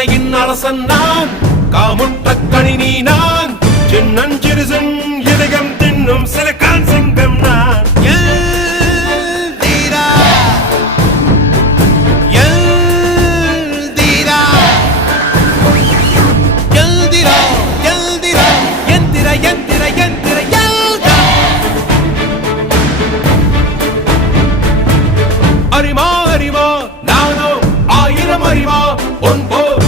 திணையின் அரசன் நான், காமுற்ற கணினி நான், சின்னஞ்சிறுசன் இதயம் தின்னும் சிலக்கான் சிங்கம் நான். அறிமா அறிமா நானோ ஆயிரம் அறிவா உன் போல்